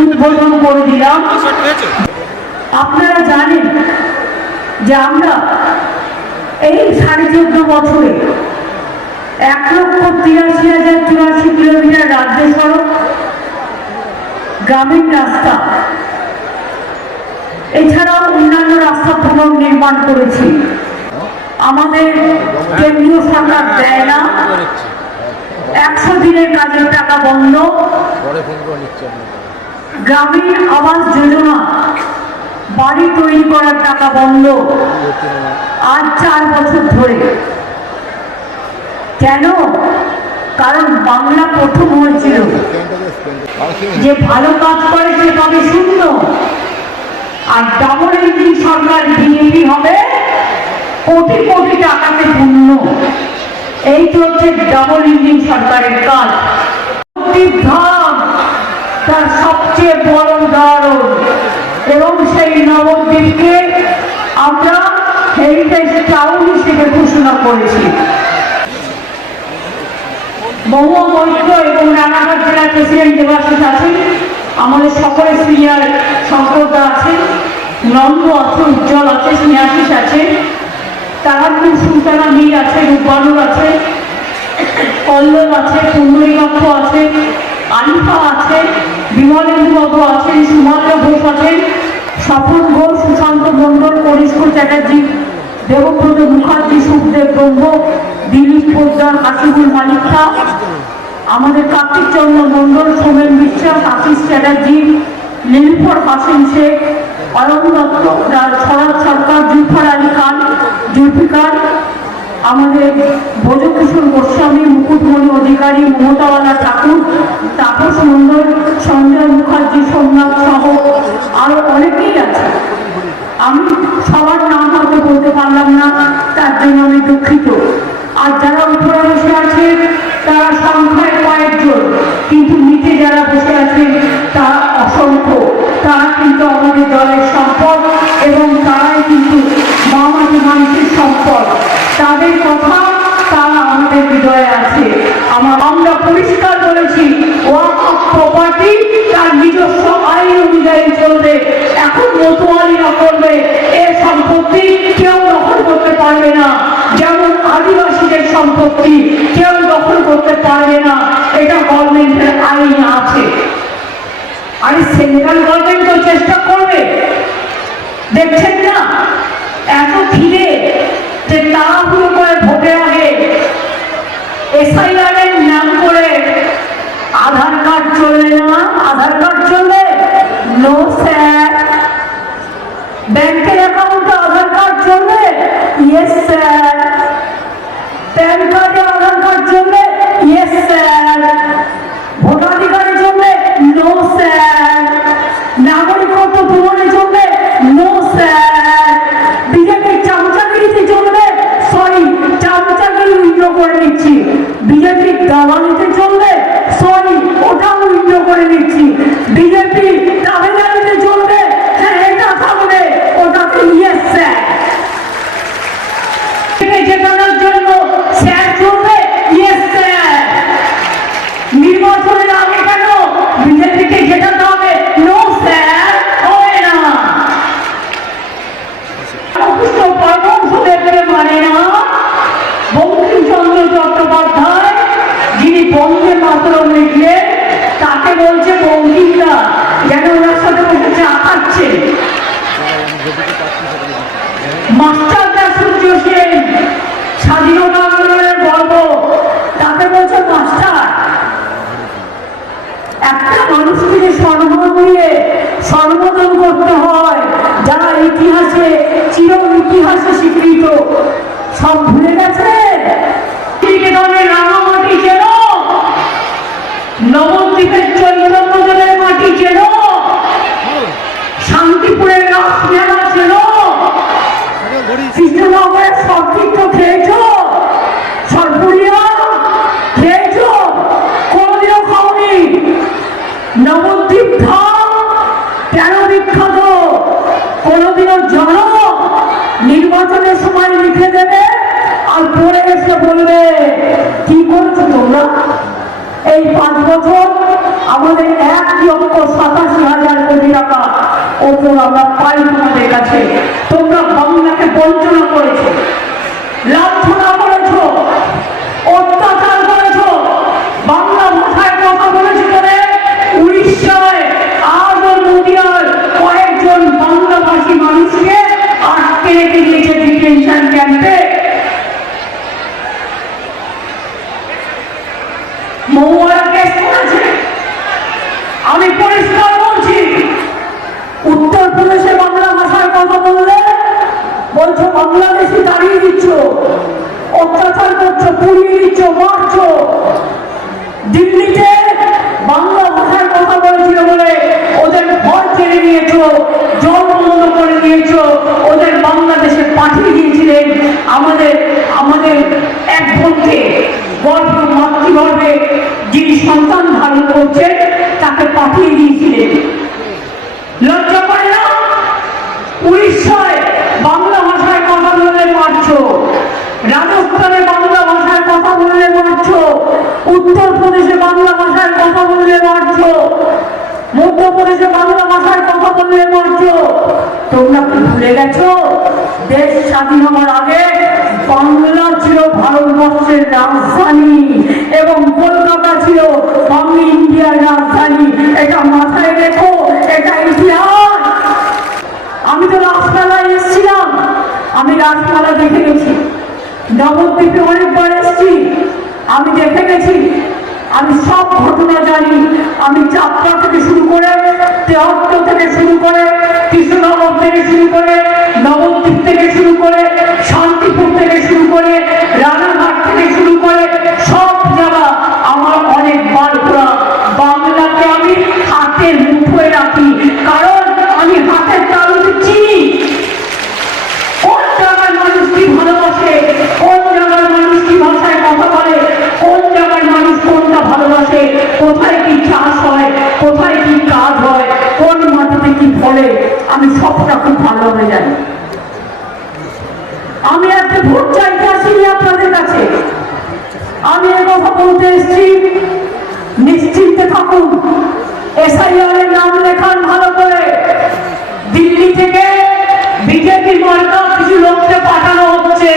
উদ্বোধন করে দিলাম আপনারা জানেন যে আমরা এই সাড়ে চোদ্দ বছরে এক লক্ষ তিরাশি হাজার চুরাশি কিলোমিটার রাজ্য সড়ক গ্রামীণ রাস্তা এছাড়াও অন্যান্য রাস্তা পুনর্নির্মাণ করেছি। আমাদের কেন্দ্রীয় সরকার দেয় না। একশো দিনের কাজের টাকা বন্ধ। গ্রামীণ আবাস যোজনা, বাড়ি তৈরি করার টাকা বন্ধ। আজ চার বছর ধরে। কেন? কারণ বাংলা প্রথম হয়েছিল। যে ভালো কাজ করে সে পাবে শূন্য। আর ডাবল ইঞ্জিন সরকার বিজেপি হবে, কোটি কোটি টাকাতে পূর্ণ। এই হচ্ছে ডাবল ইঞ্জিন সরকারের কাজ। তার সবচেয়ে বড় উদাহরণ। এবং সেই নবদ্বীপকে আমরা হেরিটেজ টাউন হিসেবে ঘোষণা করেছি। মহুয়া মৈত্র এবং রানাঘাট জেলার প্রেসিডেন্ট দেবাশিস আছেন আমাদের সকলের সিনিয়র সম্প্রদা আছেন নন্দ আছে, উজ্জ্বল আছে স্নেহাশিস আছে। তারাপুর সুলতানা মীর আছে, রূপবানুর আছে। কল্লোল আছে কুণ্ডলীকক্ষ আছে। আলিফা আছে বিমলেন্দু বাবু আছেন সুমাত্র ঘোষ আছেন, স্বপন ঘোষ, সুশান্ত মণ্ডল, কনিষ্ঠ চ্যাটার্জি, দেবব্রত মুখার্জি, সুখদেব ব্রহ্ম, দিলীপ পোদ্দার হাসিবুল মালিক আমাদের কার্তিক চন্দ্র মণ্ডল, সোমেন বিশ্বাস, আশিস চ্যাটার্জি নীলফর হাসিন শেখ অরণ দত্ত রাজ শরৎ সরকার, জুলফার আলী খান, জুলফিকার আমাদের ভোজকিশোর গোস্বামী, মুকুটমণি অধিকারী মমতাওয়ালা ঠাকুর, তাপস মণ্ডল, সঞ্জয় মুখার্জি সোমনাথ সহ আরও অনেকেই আছে। আমি সবার নাম হয়তো বলতে পারলাম না, তার জন্য আমি দুঃখিত। আর যারা উপরে বসে আছে, তারা সংখ্যায় কয়েকজন, কিন্তু নিচে যারা বসে আছে, তারা অসংখ্য। তারা কিন্তু আমাদের দলের সম্পদ এবং তারাই কিন্তু মামাটি মানুষের সম্পদ। কথা, তারা আমাদের হৃদয়ে আছে। আমার আমরা পরিষ্কার বলেছি প্রপার্টি তার নিজস্ব আইন অনুযায়ী চলবে। এখন মতুয়ালিরা করবে, এ সম্পত্তি কেউ দখল করতে পারবে না। যেমন আদিবাসীদের সম্পত্তি, কেউ দখল করতে পারবে না। এটা গভর্নমেন্টের আইন আছে। আর সেন্ট্রাল গভর্নমেন্ট তো চেষ্টা করবে। দেখছেন না? এত ভিড়ে যে তাড়াহুড়ো করে ভোটের আগে এসআইআর এর নাম করে আধার কার্ড চলবে না? আধার কার্ড চলবে? নো স্যার ব্যাংকের অ্যাকাউন্টে আধার কার্ড চলবে? ইয়েস স্যার প্যান কার্ডে আধার কার্ড চলবে? একটা মানুষকে যে দিয়ে সম্বোধন করতে হয়। যারা ইতিহাসে চির ইতিহাসে স্বীকৃত, সব ভুলে গেছে? নিকেতনের রাঙামাটি ধাম কেন বিখ্যাত কোনোদিনও জানো? নির্বাচনের সময় এসে বলবে, কি করছ তোমরা? এই পাঁচ বছর আমাদের এক লক্ষ সাতাশি হাজার কোটি টাকা ওপর আমরা পাই তোমাদের কাছে। তোমরা বাংলাকে বঞ্চনা করেছ, লাঞ্ছনা করেছ অত্যাচার করেছ বাংলা ভাষায় কথা বলেছি বলে উড়িষ্যায় আর নদিয়ার কয়েকজন বাংলাভাষী মানুষকে আটকে রেখে দিয়েছে ডিটেনশন ক্যাম্পে মৌয়ারা কেস করেছে আমি পরিষ্কার বলছি উত্তরপ্রদেশে বাংলা ভাষার কথা বললে বলছো বাংলাদেশে দাঁড়িয়ে দিচ্ছ অত্যাচার করছ পুড়িয়ে দিচ্ছ মারছো দিল্লিতে বাংলা ভাষার কথা বলছিল বলে ওদের ঘর কেড়ে নিয়েছো জল বন্ধ করে দিয়েছ, ওদের বাংলাদেশে পাঠিয়ে দিয়েছিলেন আমাদের আমাদের এক বোনকে। গর্ভ মাতৃগর্ভে যিনি সন্তান ধারণ করছেন, তাকে পাঠিয়ে দিয়েছিলেন লজ্জা করে না? উড়িষ্যায় বাংলা ভাষায় কথা বললে মারছো রাজস্থানে বাংলা ভাষায় কথা বললে মারছো উত্তরপ্রদেশে বাংলা ভাষায় কথা বললে মারছো মধ্যপ্রদেশে বাংলা ভাষায় বললে মারছো তোমরা কি ভুলে গেছো? দেশ স্বাধীন হওয়ার আগে বাংলা ছিল ভারতবর্ষের রাজধানী এবং কলকাতা ছিল বাংলা ইন্ডিয়ার রাজধানী। এটা মাথায় রেখো, এটা ইতিহাস। আমি তো রাজমেলায় এসেছিলাম। আমি রাজমেলা দেখে গেছি। নবদ্বীপে অনেকবার এসেছি। আমি দেখে গেছি আমি সব ঘটনা জানি। আমি চাপড়া থেকে শুরু করে, তেহট্ট থেকে শুরু করে, কৃষ্ণনগর থেকে শুরু করে আমি একটা ভোট চাইতে আসিনি আপনাদের কাছে। আমি একথা কথা বলতে এসেছি। নিশ্চিন্তে থাকুন। এসআইআর এর নাম লেখান ভালো করে। দিল্লি থেকে বিজেপি মার্কা কিছু লোককে পাঠানো হচ্ছে।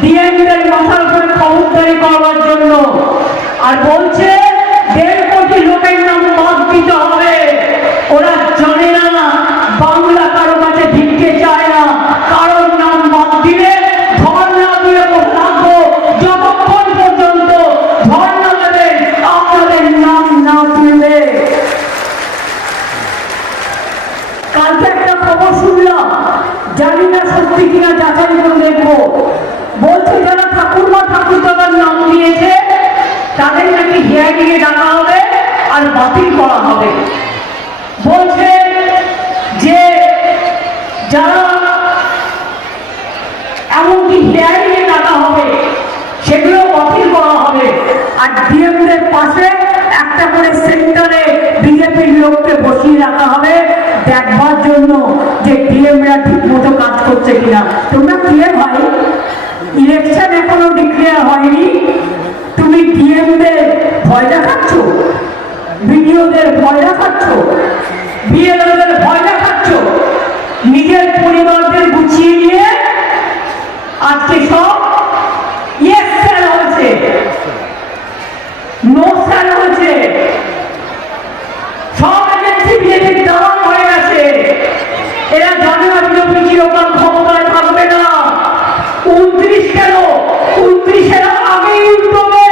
ডিএমদের মাথার উপরে খবরদারি করবার জন্য আর বলছে দেড় কোটি লোকের নাম বাদ দিতে হবে ওরা জানে না বাংলা কারও কাছে ভিক্ষে চায় না কারোর নাম বাদ দিলে ধর্ণা দিয়ে বসে থাকব যতক্ষণ পর্যন্ত ধর্ণা দেবে আপনাদের নাম না তুলবে কালকে একটা খবর শুনলাম জানি না সত্যি কিনা যাচাই করে দেখব বলছে যারা ঠাকুরমা ঠাকুরদাদার নাম দিয়েছে তাদের নাকি হিয়ারিং এ ডাকা হবে আর বাতিল করা হবে বলছে যে যারা এমনকি হিয়ারিং এ ডাকা হবে সেগুলো বাতিল করা হবে ডিএমদের পাশে একটা করে সেন্টারে বিজেপির লোককে বসিয়ে রাখা হবে। দেখবার জন্য যে ডিএমরা ঠিক মতো কাজ করছে কিনা। তোমরা কে ভাই? ইলেকশন এখনও ডিক্লেয়ার হয়নি। তুমি ডিএমদের ভয় দেখাচ্ছ? বিডিওদের ভয় দেখাচ্ছ? বিএলওদের ভয় দেখাচ্ছ নিজের পরিবারদের গুছিয়ে নিয়ে আজকে সব ইয়েস স্যার হয়েছে নো স্যার হয়েছে সব এজেন্সি বিজেপির দালাল হয়ে গেছে। এরা জানে না বিজেপি চিরকাল ক্ষমতায় থাকবে না উনত্রিশ কেন উনত্রিশের আগেই উঠবে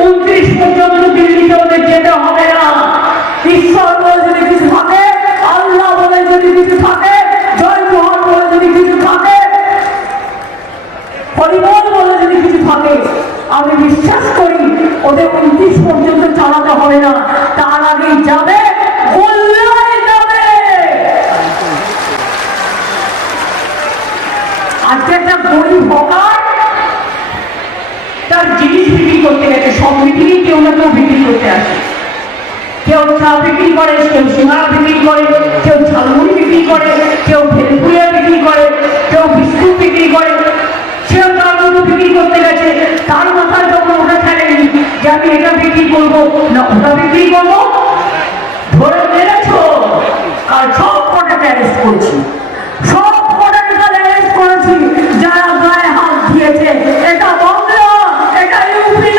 উনত্রিশ পর্যন্ত দিল্লিতে ওদের যেতে হবে না ঈশ্বর বলে যদি কিছু থাকে আল্লাহ বলে যদি কিছু থাকে জয় জোহর বলে যদি কিছু থাকে পরিবার বলে যদি কিছু থাকে আমি বিশ্বাস করি ওদের উনত্রিশ পর্যন্ত চালাতে হবে না, তার আগেই যাবে আজকে একটা গরিব হকার তার জিনিস বিক্রি করতে গেছে, সব বিক্রি, কেউ না কেউ বিক্রি করতে আসে। কেউ চা বিক্রি করে, কেউ সিঙ্গারা বিক্রি করে, কেউ ঝালমুড়ি বিক্রি করে, কেউ ভেলপুরিয়া বিক্রি করে, কেউ বিস্কুট বিক্রি করে, সেও তার মতো বিক্রি করতে বিক্রি করব? না ওটা বিক্রি করব? ধরে মেরেছো। আর সব কটাকে অ্যারেস্ট করেছি। সব কটাকে অ্যারেস্ট করেছি, যারা গায়ে হাত দিয়েছে। এটা বাংলা এটা ইউপি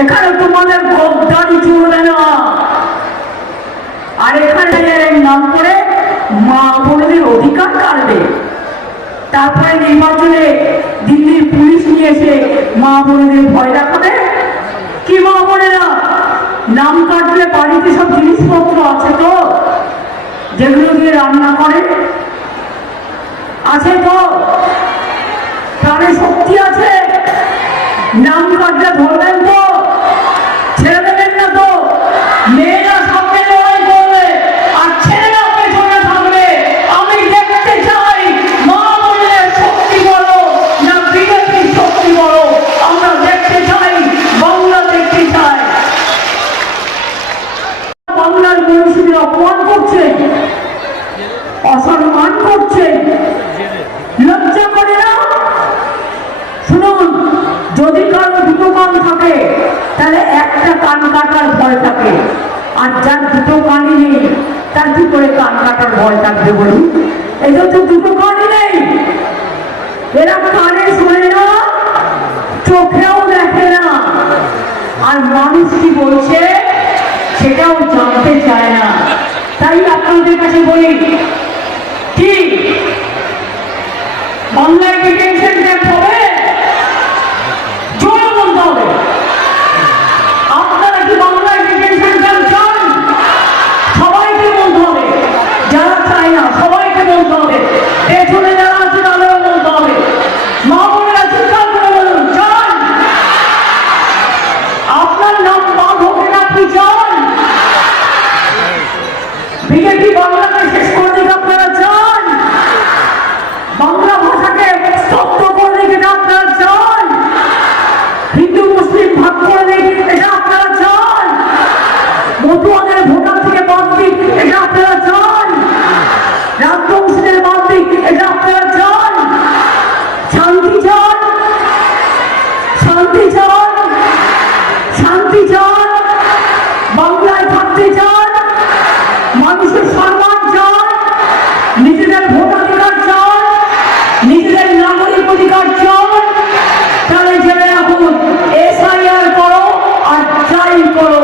এখানে তোমাদের গদ্দারি চলবে না। আর এখানে নাম করে মা বোনদের অধিকার কাটবে। তারপরে নির্বাচনে দিল্লির পুলিশ নিয়ে এসে মা বোনদের ভয় দেখাবে? কি মা বোনেরা? নাম কাটলে বাড়িতে সব জিনিসপত্র আছে তো? যেগুলো দিয়ে রান্না করে। আছে তো? প্রাণে শক্তি আছে। নাম কাটলে ধরবেন তো ছেড়ে দেবেন না তো মেয়েরা সামনে লড়াই করবে আর ছেলেরা পেছনে থাকবে আমি দেখতে চাই মা বললে শক্তি বড় না বিজেপির শক্তি বড় আমরা দেখতে চাই বাংলা দেখতে চাই বাংলার মানুষদের অপমান করছে অসম্মান করছে লজ্জা করে না শুনুন যদি কারও দুটো কান থাকে তাহলে একটা কান কাটার ভয় থাকে আর যার দুটো কানই নেই তার কি করে কান কাটার ভয় থাকবে বলুন এদের তো দুটো কানই নেই। এরা কানে শোনে না, চোখেও দেখে না। আর মানুষ কি বলছে, সেটাও জানতে চায় না। তাই আপনাদের কাছে বলি কি অনলাইন ডিটেনশন ক্যাম্প হবে জোরে বলতে হবে আপনারা কি বাংলায় ডিটেনশন ক্যাম্প চান সবাইকে বলতে হবে যারা চায় না সবাইকে বলতে হবে পেছনে যারা আছে তাদেরও বলতে হবে মা বোনেরা চিৎকার করে বলুন চান আপনার নাম বাদ হোক না আপনি চান বিজেপি বাংলাকে শেষ করে দিকে আপনারা চান বাংলা ভাষাকে স্তব্ধ করে দিকে এটা আপনারা চান হিন্দু মুসলিম ভাগ করে দিক এটা আপনারা চান মতুয়াদের ভোটার থেকে বাদ দিক এটা আপনারা চান রাজবংশীদের বাদ দিক এটা আপনারা চান শান্তি চান শান্তি চান শান্তি চান বাংলায় থাকতে চান মানুষের সম্মান চান নিজেদের ভোটাধিকার চান নিজেদের নাগরিক অধিকার চান তাহলে জেনে রাখুন এসআইআর করো আর যাই করো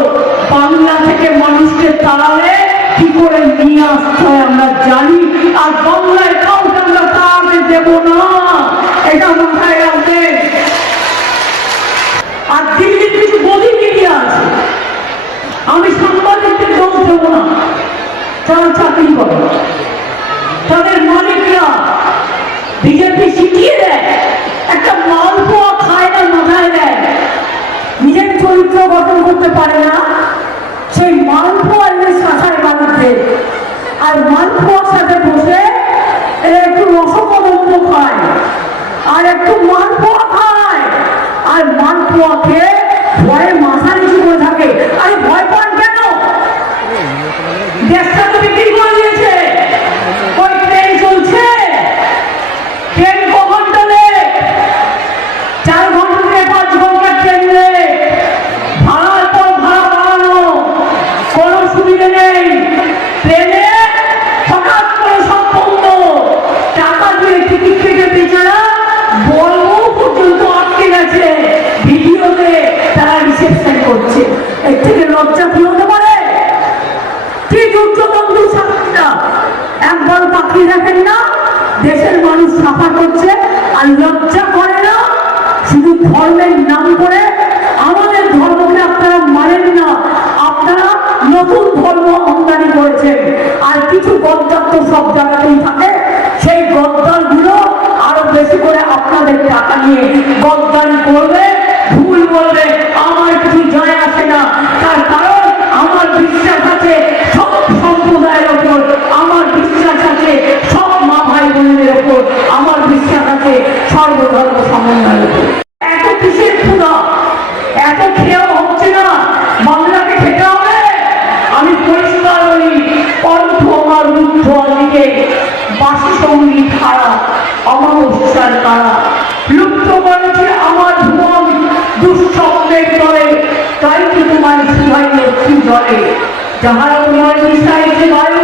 বাংলা থেকে মানুষকে তাড়ালে কি করে নিয়ে আসতে আমরা জানি, আর বাংলায় কাউকে আমরা তাড়াতে দেব না। এটা মাথায় রাখবেন আর দিল্লির কিছু গদি মিডিয়া আছে? আমি সাংবাদিকদের দোষ দেবো না। তারা চাকরি করে। তাদের মালিকরা বিজেপি শিখিয়ে দেয়, একটা মালপোয়া খায় না মাথায় দেয়। নিজের চরিত্র গঠন করতে পারে না সেই মালপোয়া এনে শাখায় বাড়িতে আর মালপোয়ার সাথে বসে এরা একটু রসকদম্ব খায়, আর একটু মানপোয়া খায়। আর মানপোয়া খেয়ে ভয়ে মাথা নিচু করে থাকে। আরে ভয় পান কেন গ্যাসটা তো বিক্রি করে দিয়েছে ওই ট্রেন চলছে ট্রেন ক ঘণ্টা লেট চার ঘণ্টা থেকে পাঁচ ঘণ্টা ট্রেন লেট ভাড়ার পর ভাড়া বাড়ানো কোনো সুবিধে নেই ট্রেনে হঠাৎ করে সব বন্ধ টাকা দিয়ে টিকিট কেটে বেচারা বলব পর্যন্ত আটকে গেছে ভিডিওতে তারা রিসেপশন করছে এর থেকে লজ্জা কি হতে পারে কি দুর্যোগন্ধ সাপটা পাখি দেখেন না, দেশের মানুষ সাফা করছে আর লজ্জা করে না। শুধু ধর্মের নাম করে আমাদের ধর্মকে আপনারা মানেন না, আপনারা নতুন ধর্ম আমদানি করেছেন। আর কিছু গদ্দার তো সব জায়গাতেই থাকে, সেই গদ্দারগুলো আরও বেশি করে আপনাদের টাকা নিয়ে গদ্দারি করবে, ভুল বলবে তাই কি তোমার সিভাই লক্ষ্মী